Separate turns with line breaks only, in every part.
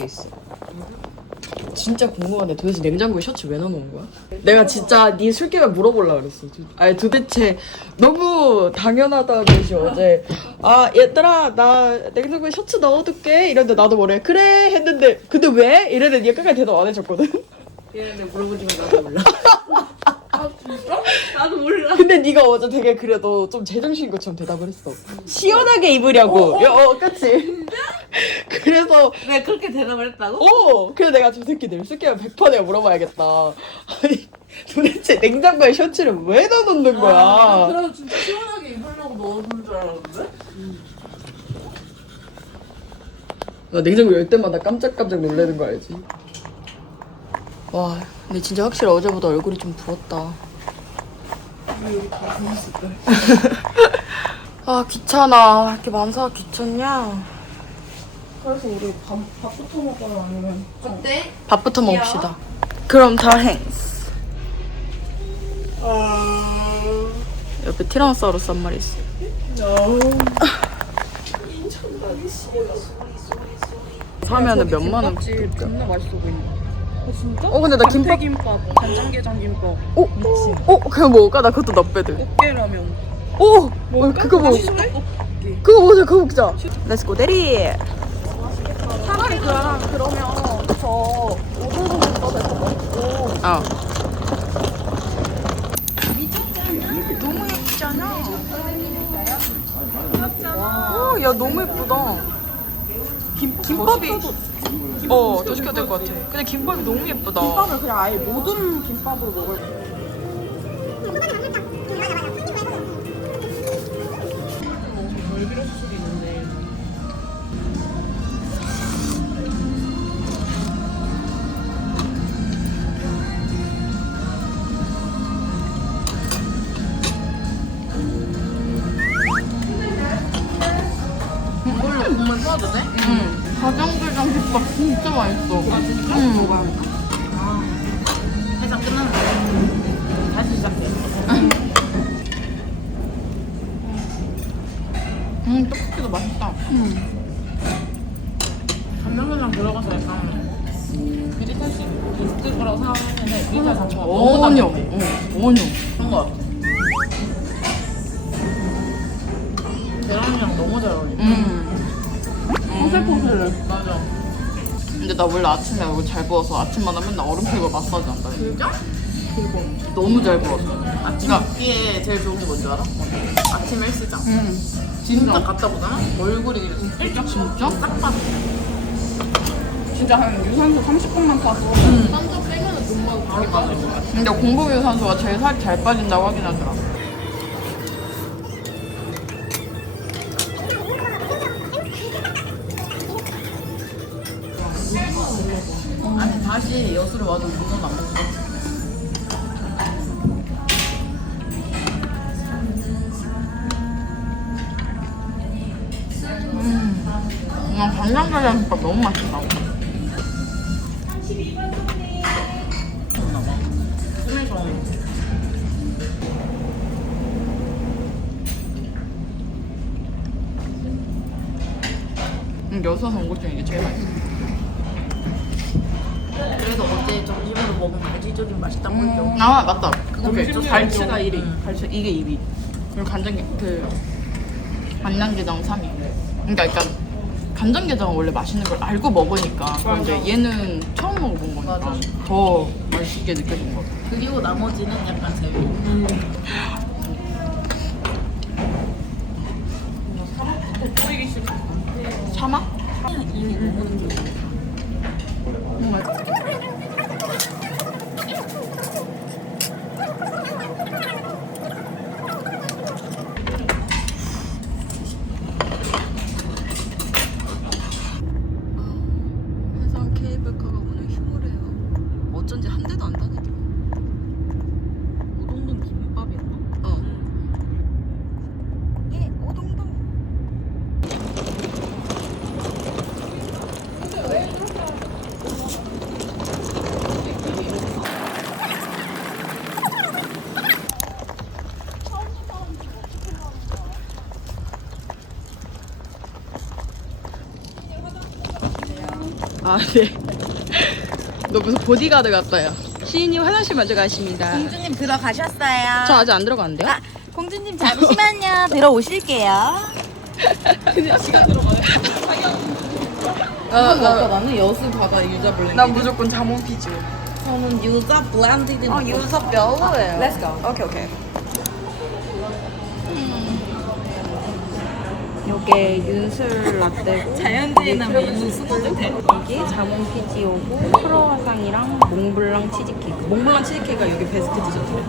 있어. 진짜 궁금한데 도대체 냉장고에 셔츠 왜 넣어놓은 거야? 내가 진짜 네 술김에 물어보려고 그랬어. 아니 도대체 너무 당연하다 듯이 어제 아 얘들아 나 냉장고에 셔츠 넣어둘게 이랬는데 나도 뭐래 그래 했는데 근데 왜? 이랬는데 얘가 끝까지 대답 안 해줬거든?
얘한테 물어보지만 나도 몰라. 아 진짜? 나도 몰라.
근데 네가 어제 되게 그래도 좀 제정신인 것처럼 대답을 했어. 시원하게 입으려고. 그치? 그래서
내가 그렇게 대답을 했다고?
그래서 내가 저 새끼들 술게임 100% 내가 물어봐야겠다. 아니 도대체 냉장고에 셔츠를 왜 넣어놓는 거야?
그래서 진짜 시원하게 입으려고 넣어둔 줄 알았는데?
나 냉장고 열 때마다 깜짝깜짝 놀라는 거 알지? 와 근데 진짜 확실히 어제보다 얼굴이 좀 부었다.
여기 다 보냈을걸.
아 귀찮아. 이렇게 만사가 귀찮냐?
그래서 우리 밥부터 먹어요 아니면 어때?
밥부터 먹읍시다. 그럼 다행. 옆에 티라노사우루스 한 마리 있어. 사면은 몇만 원?
존나 맛있어 보인다. 진짜?
근데 나 김밥.
김밥, 간장게장 김밥.
미친. 그거 먹을까? 나 그것도 넛배드.
꽃게라면.
그거 먹. 그거 먹자. 그거 먹자. 렛츠고 대리.
차라리 그러면 저 오돌오돌 먹고.
너무 예쁘잖아. 야 너무 예쁘다. 김밥이. 더 시켜도 될 것 같아. 근데 김밥이 너무 예쁘다.
김밥을 그냥 아예 모든 김밥으로 먹을 거야. 이걸로 국물 써도 돼?
가장게장 김밥 진짜 맛있어.
진짜? 해장 끝났는데 다시 시작해.
떡볶이도 맛있다.
간장게장 들어가서 약간 비릿할수 있을 거라고 생각했는데 비릿할 자체가
원형. 원형.
그런 거 같아. 계란이랑 너무 잘 어울려. 포슬포슬해. 맞아.
근데 나 원래 아침에 얼굴 잘 부어서 아침마다 맨날 얼음팩으로 마사지 한다.
진짜?
너무 잘 부었어.
아침 먹기에 제일 좋은 게 뭔지 알아? 아침 헬스장. 진짜 갔다 보잖아? 얼굴이 일찍
진짜?
딱 빠져. 진짜 한 유산소 30분만 타서 땀좀 빼면은 금방 바로 빠져.
근데 공복유 산소가 제일 살이 잘 빠진다고 하긴 하더라.
아니 다시 여수를 와도 물건 안 먹어.
간장게장 김밥 너무 맛있다.
숨에서
여수에서 온 것 중에 이게 제일 맛있어.
그래서 어제 점심으로 먹은 갈치조림 맛있다고 했죠.
맞다.
오케이. 저 갈치가 1위.
갈치 이게 2위. 그리고 간장게장 3위. 그러니까 약간 간장게장은 원래 맛있는 걸 알고 먹으니까. 그런데 얘는 처음 먹어본 거니까
맞아.
더 맛있게 느껴진 것 같아.
그리고 나머지는 약간 제외. 보이기 싫어.
참아?
이미 먹는 게.
해상 케이블카가 오늘 휴무래요. 어쩐지 한 대도 안 다니더라.
오동동 김밥이었나?
아, 네. 너 무슨 보디가드 같다, 야. 시인님 화장실 먼저 가십니다.
공주님 들어가셨어요.
저 아직 안 들어갔는데요?
아, 공주님 잠시만요. 들어오실게요.
나는 여수 바다 유자 블렌드.
난 무조건 자몽 피지오.
저는 유자 블렌디드.
유서 별로예요.
Let's go.
오케이.
요게 윤술 라떼고
자연주의는 메뉴 스무드 돼.
여기 자몽 피지오고 크로와상이랑 몽블랑 치즈케이크.
몽블랑 치즈케이크가 여기 베스트 디저트래.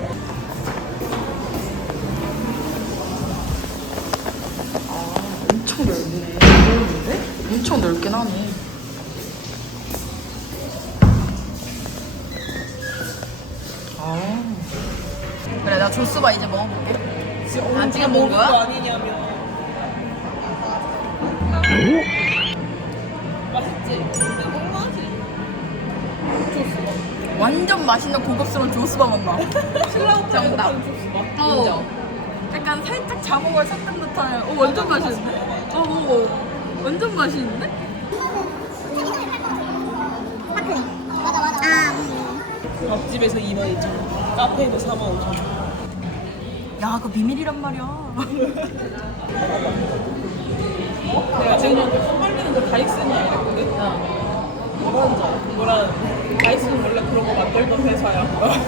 엄청 넓네. 넓은데? 엄청 넓긴 하네. 아. 그래, 나 조스바 이제 먹어볼게.
안
지금 먹은 거야? 완전 맛있는 고급스러운 조스바 맛나. 정답. 약간 살짝 자몽을 섞은 듯한. 완전 맛있는데? 완전 맛있는데?
밥집에서 22,000원, 카페에서 45,000원.
야, 그거 비밀이란 말이야.
내가 지금 선발리는 거 다익슨이 알거든? 뭐라는지 알아? 뭐라는 다익슨은 원래 그런 거 만들던 회사야.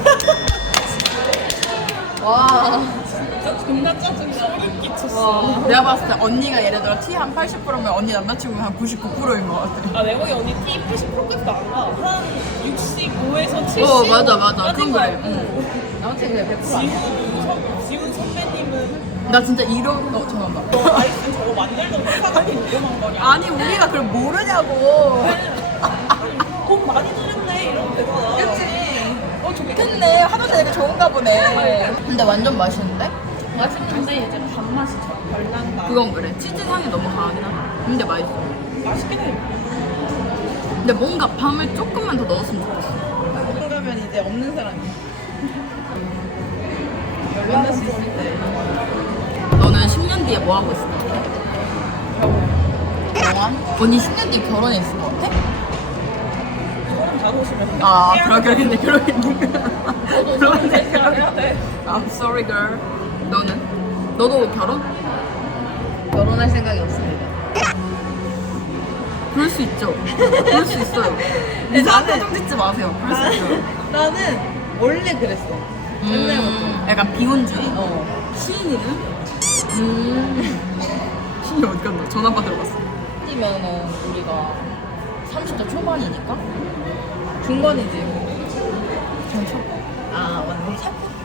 와.
진짜 존나 짜증나. 소름 끼쳤어.
내가 봤을 때 언니가 예를 들어 티 한 80%면 언니 남자친구가 한 99%인 것 같아.
아, 내가 보기 언니 티 80%까지도 안 가. 한 65에서 70?
맞아. 그건 그래. 남자친구가 100%.
지훈 선배님은
나 진짜 이런 거 전화한다.
너 다익슨 저거 만들던 회사가 위험한 거냐?
아니, 우리가 그걸 모르냐고.
돈 많이 들였네 이러면 되잖아.
그치? 좋겠네. 하면서 되게 좋은가 보네. 근데 완전 맛있는데?
맛있는데 이제 밥맛이 덜 난다.
그건 그래. 치즈향이 너무 강하긴 하다. 근데 맛있어.
맛있긴 해.
근데 뭔가 밤을 조금만 더 넣었으면 좋겠어.
그러면 이제 없는 사람이 만날 수 있을 때
너는 10년 뒤에 뭐 하고 있을 것 같아? 결혼? 언니 10년 뒤에 결혼했을 것 같아?
다 오시면
아, 그러겠네. 그러겠네.
해야 돼.
I'm sorry, girl. 너는? 너도 결혼?
결혼할 생각이 없습니다.
그럴 수 있죠. 그럴 수 있어요. 이상한 표정 짓지 마세요. 그럴 수 있어요.
나는 원래 그랬어.
약간 비혼주의? 시인이는? 시인이 어디 갔나? 전화 받으러 갔어.
이면은 우리가 30대 초반이니까 중반이지. 아 맞네.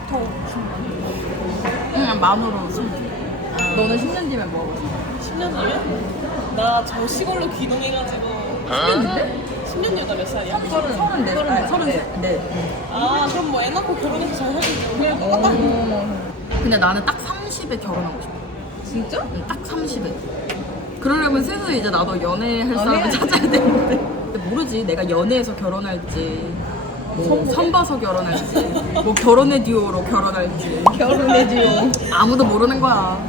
응, 만으로 10년. 너는 10년 뒤면 뭐 하고 있어?
10년 뒤면? 나 저 시골로 귀농해가지고 10년 뒤인데? 10년 뒤면 나 몇 살이야?
34. 네.
아 그럼 뭐 애 낳고 결혼해서 잘 살지. 그냥 똑같다.
근데 나는 딱 30에 결혼하고 싶어.
진짜?
응, 딱 30에. 그러려면 슬슬 이제 나도 연애할 사람을 찾아야 되는데. 근데 모르지. 내가 연애해서 결혼할지, 뭐 선봐서 결혼할지, 뭐 결혼의 듀오로 결혼할지.
결혼의 듀오.
아무도 모르는 거야.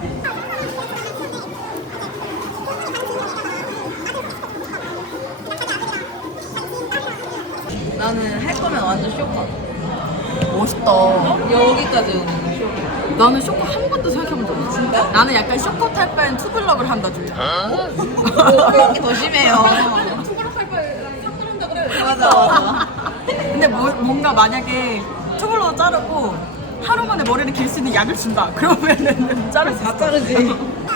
나는 할 거면 완전 쇼파.
멋있다.
여기까지는 쇼파.
나는 쇼커 한 번도 생각해본 적 없어. 진짜? 나는 약간 쇼커 탈 바엔 투블럭을 한다 주의야.
그런 게 더 심해요.
투블럭 할 바에 상관한다 그래.
맞아.
근데 뭔가 만약에 투블럭 자르고 하루 만에 머리를 길 수 있는 약을 준다. 그러면은 자를 수 있어.
다 자르지.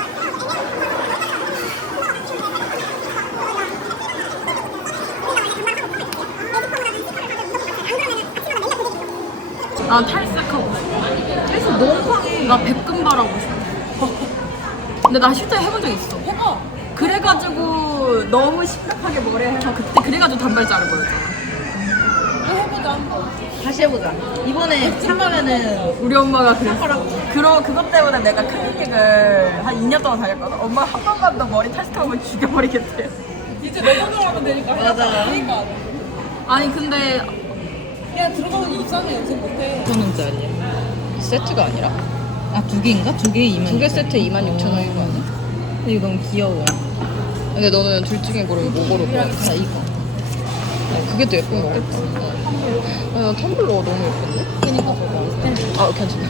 난 탈색하고 싶어.
그래서 너무 상해.
나 백금발하고 싶어. 근데 나 실제 해본 적 있어.
해봐.
그래가지고 너무 심각하게 머리 해서 그때 그래가지고 단발 자른 거였잖아.
해보자 한번.
다시 해보자. 이번에 참가면은
우리 엄마가 그랬어. 그것 때문에 내가 클리닉을 한 2년 동안 다녔거든. 엄마 한 번만 더 머리 탈색하고 죽여버리겠대.
이제 너 설명하면 되니까.
맞아.
그러니까.
아니 근데
그냥 들어가면 이상해 연습 못해.
5,000원짜리야. 세트가 아니라? 아, 두 개인가? 두 개에 2만.
두 개 세트 26,000원인 거 아니야?
근데 이거 너무 귀여워.
근데 너는 둘 중에 고르면 뭐 고를 거야?
자, 이거. 그게 더 예쁜 거 같다. 나 텀블러가 너무 예쁜데? 그니까 저거. 아, 괜찮아.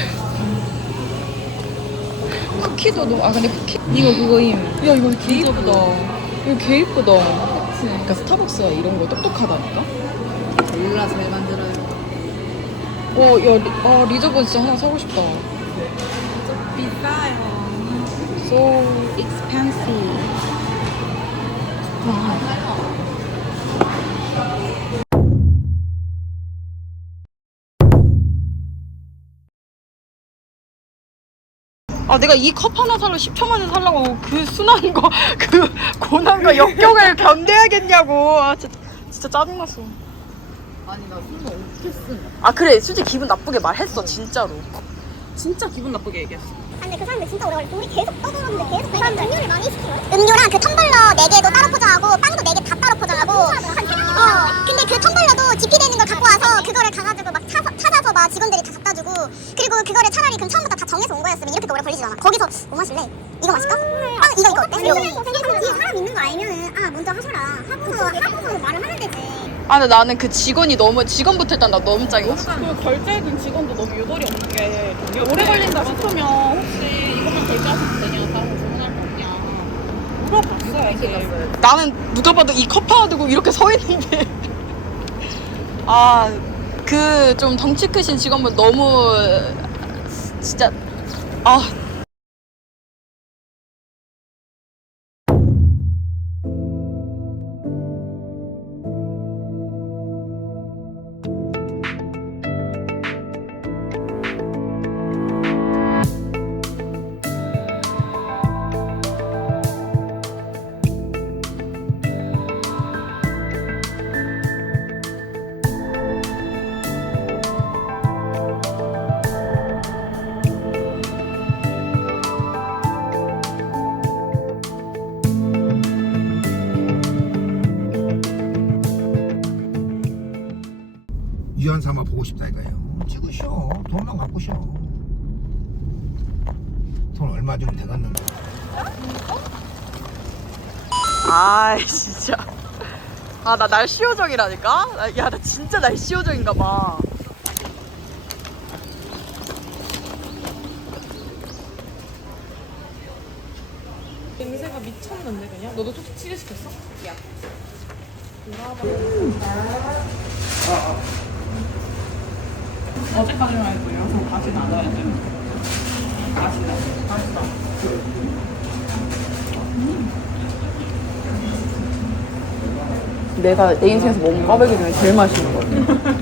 쿠키도 너무, 근데 쿠키. 이거 그거임. 야, 이거 개 이쁘다. 이거 개 이쁘다. 그치. 그러니까 스타벅스가 이런 거 똑똑하다니까?
몰라 잘 만들어요.
리저브 진짜 하나 사고 싶다.
비싸요.
So expensive. 내가 이 컵 하나 살러 10초 만에 살라고 그 순한 거, 그 고난과 역경을 견뎌야겠냐고. 진짜 짜증났어.
아니 나 술은 어떻게 쓴?
그래. 솔직히 기분 나쁘게 말했어, 진짜로.
진짜 기분 나쁘게 얘기했어.
근데 그 사람들 진짜 오래 걸려. 우리 계속 떠들었는데 계속 그 사람들 음료를 많이 시켜요. 음료랑 그 텀블러 4개도 따로 포장하고 빵도 4개 다 따로 포장하고. 근데 그 텀블러도 지피되는 걸 갖고 와서 그거를 가가지고 막 찾아서 막 직원들이 다 갖다 주고. 그리고 그거를 차라리 그럼 처음부터 다 정해서 온 거였으면 이렇게 오래 걸리지 않아. 거기서 뭐 마실래? 이거 마실까? 빵 이거 어때? 이러고. 뒤에 사람 있는 거 알면은 먼저 하셔라. 하고서 말을 하면 되지.
근데 나는 그 직원부터 일단 나 너무 짜증났어.
그 결제해준 직원도 너무 유도리 없는 게 오래 걸린다 싶으면 혹시 이것만 결제하시면 되냐? 다른 거 주문할 거 없냐? 물어봤어야지.
나는 누가 봐도 이 컵 하나 두고 이렇게 서 있는데. 그 좀 덩치 크신 직원분 너무 진짜
유한 삼아 보고 싶다 이거예요. 찍으셔. 돈만 갖고 쉬어. 돈 얼마 주면 되겠는데.
진짜. 나 날씨 요정이라니까? 야, 나 진짜 날씨 요정인가 봐.
냄새가 미쳤는데 그냥? 너도 툭툭 치즈 시켰어? 야. 어제까지만 해도 그럼 다시 나눠야 돼. 맛있다. 맛있다.
내가 내 인생에서 먹은 꽈배기 중에 제일 맛있는 거 같아.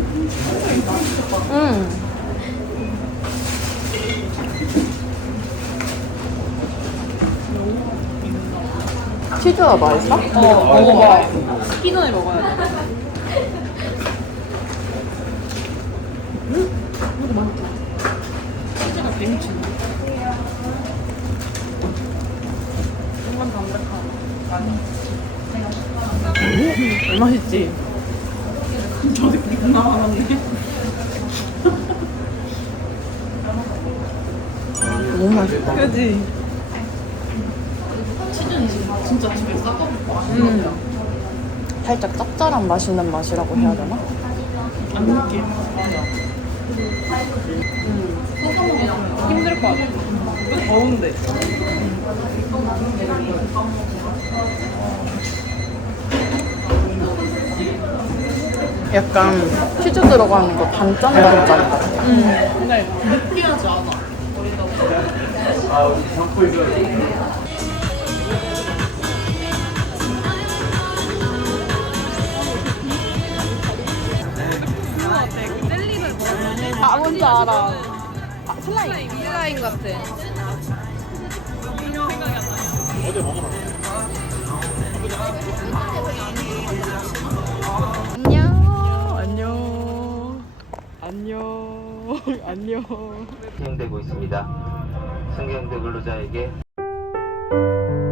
치즈가 맛있어?
먹어봐. ski 전에 먹어야 돼. 이거 맛있다. 치즈가 개미친다. 정말 담백하다. 맛있지? 저 새끼 겁나 많았네.
너무 맛있다.
그지? 치즈는 진짜 집에 싸먹고 맛있는 거야.
살짝 짭짤한 맛있는 맛이라고 해야 되나?
안 느끼해. 맞아. 써서 먹으면 힘들 것 같아. 또 더운데.
약간 치즈 들어가는 거 단짠단짠 같아.
근데 느끼하지 않아.
뭔지 알아.
슬라임 같아.
안녕.
진행되고 있습니다. 승객 근로자에게